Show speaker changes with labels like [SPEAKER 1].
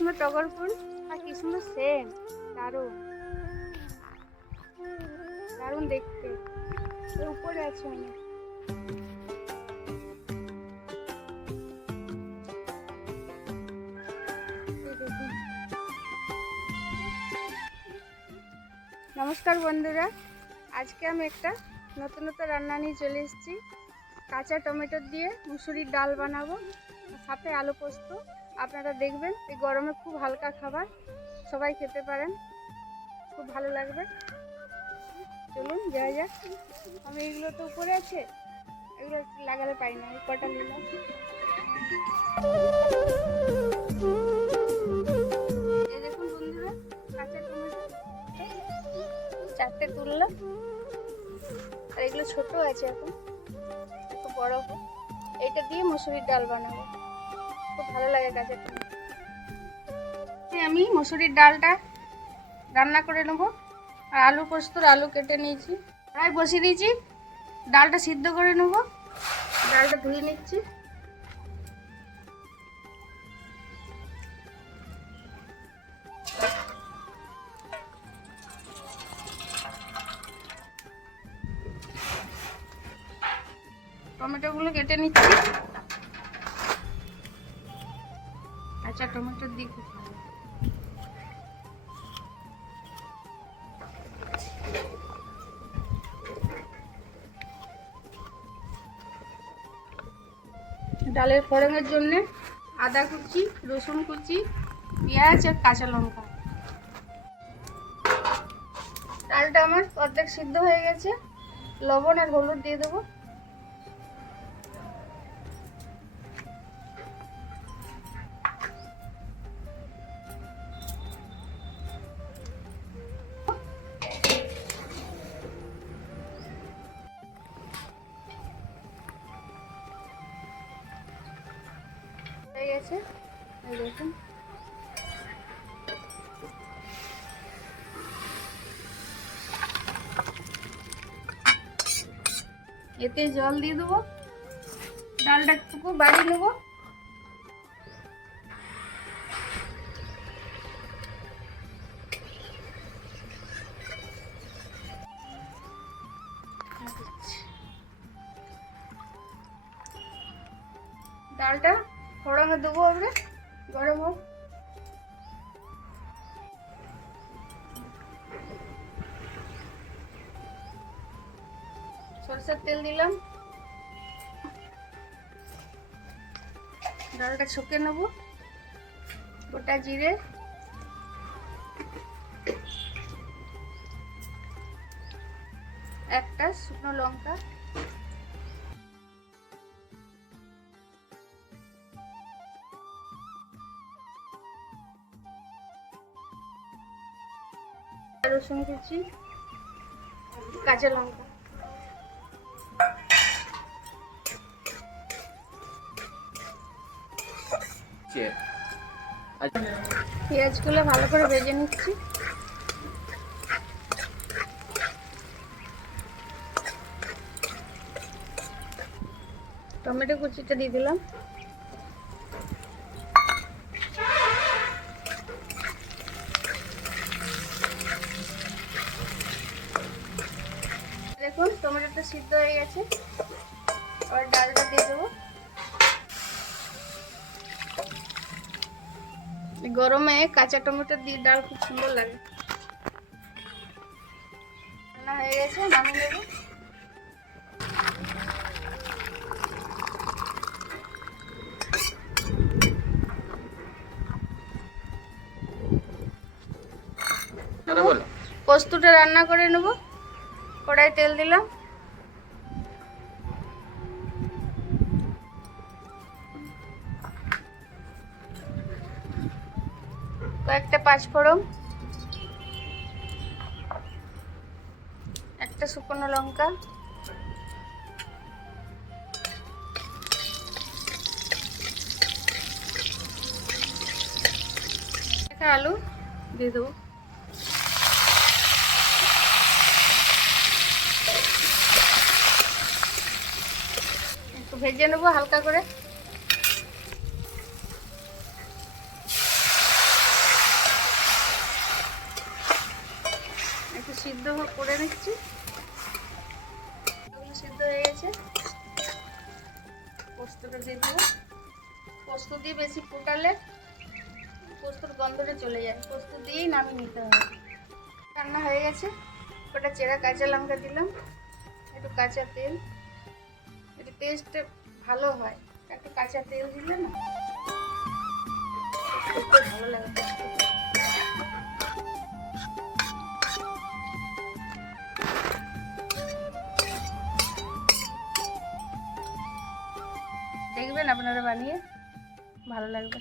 [SPEAKER 1] সুন্দর টগর ফুল, আর কি সুন্দর সেম, দারুণ। দারুণ দেখতে। উপরে আছে অনেক। নমস্কার বন্ধুরা, আজকে আমি একটা নতুন নতুন রান্না নিয়ে চলে এসেছি। কাঁচা টমেটো দিয়ে মুসুরির ডাল বানাবো, সাথে আলু পোস্ত। আপনারা দেখবেন, এই গরমে খুব হালকা খাবার, সবাই খেতে পারেন, খুব ভালো লাগবে। চলুন, যাওয়া যাক। আমি এগুলো তো উপরে আছে, এগুলো লাগালে পাই না কটা টমেটো। চারটে তুললাম। আর এগুলো ছোট আছে এখন, একটু বড় এইটা দিয়ে মুসুরির ডাল বানাবো। খুব ভালো লাগে কাঁচা টমেটো আমি মুসুরির ডালটা রান্না করে নেব। আর আলু পোস্তর আলু কেটে নিয়েছি। প্রায় বসিয়ে দিয়েছি, ডালটা সিদ্ধ করে নেব। ডালটা ধুয়ে নিচ্ছি। টমেটোগুলো কেটে নিচ্ছি। আচ্ছা খুব। ভালো ডালের ফোড়নের জন্য আদা কুচি, রসুন কুচি, পেঁয়াজ আর কাঁচা লঙ্কা। ডালটা আমার অর্ধেক সিদ্ধ হয়ে গেছে। লবণ আর হলুদ দিয়ে দেবো। গেছে দেখুন। এতে জল দিয়ে দেবো। ডালটা একটুকু বাড়িয়ে নেব। ডালটা ফোড়নে দেবো আমরা, গরম হোক। সরষের তেল দিলাম। ডালটা ছকে নেব। গোটা জিরে। একটা শুকনো লঙ্কা। রসুন কুচি কাঁচা লঙ্কা। পেঁয়াজগুলো ভালো করে ভেজে নিচ্ছি। টমেটো কুচিটা দিয়ে দিলাম দেখুন টমেটোটা সিদ্ধ হয়ে গেছে। এবার ডালটা দিয়ে দেবো। গরমে কাঁচা টমেটো দিয়ে ডাল খুব সুন্দর লাগে। রান্না হয়ে গেছে নামিয়ে নেব।
[SPEAKER 2] বলো।
[SPEAKER 1] পোস্তটা রান্না করে নেব। কড়াই তেল দিলাম। কয়েকটা পাঁচফোড়ন একটা শুকনো লঙ্কা আলু দিয়ে দেবো। একটু ভেজে নেব হালকা করে একটু সিদ্ধ করে নিচ্ছি। সিদ্ধ হয়ে গেছে। পোস্তটা দিয়ে দেবো। পোস্ত দিয়ে বেশি ফোটালে পোস্তর গন্ধটা চলে যায়। পোস্ত দিয়েই নামিয়ে নিতে হবে। রান্না হয়ে গেছে। ওটা চেরা কাঁচা লঙ্কা দিলাম। একটু কাঁচা তেল। একটু টেস্ট ভালো হয়, একটু কাঁচা তেল দিলে না ভালো লাগে। দেখবেন আপনারা বানিয়ে ভালো লাগবে।